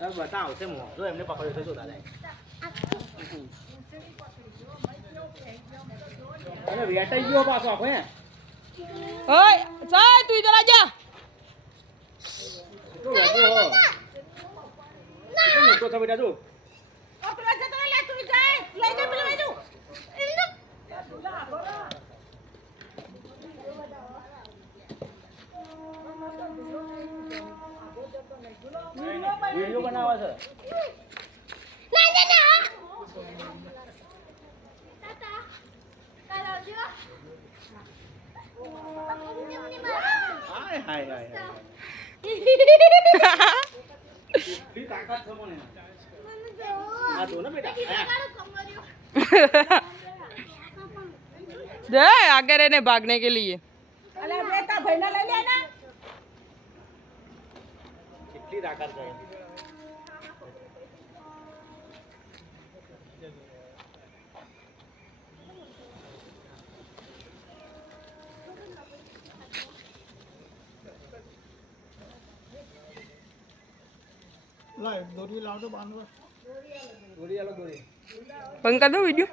બતાવશે મો જો એમને પકડ્યો છે જો દાદા અરે વેટાઈ ગયો પાછો આખો હે ઓય ચાલ તું ઇધર આજા તો વેટો હો ના તો તો બેટા જો ઓ પેલા જતો લે તું જાય લઈ જા પેલા વેજો વિડિયો બનાવે છે ના ના ના તાતા કાલાવજો હાય હાય હાય ફી તાકાત છે મને આ જો ને બેટા दे आगे रहने भागने के लिए अरे बेटा भाई ना ले लेना કેટલી તાકાત છે લાઈટ દોરી લાવતો બાંધવા દોરી આલો દોરી बंद कर दो वीडियो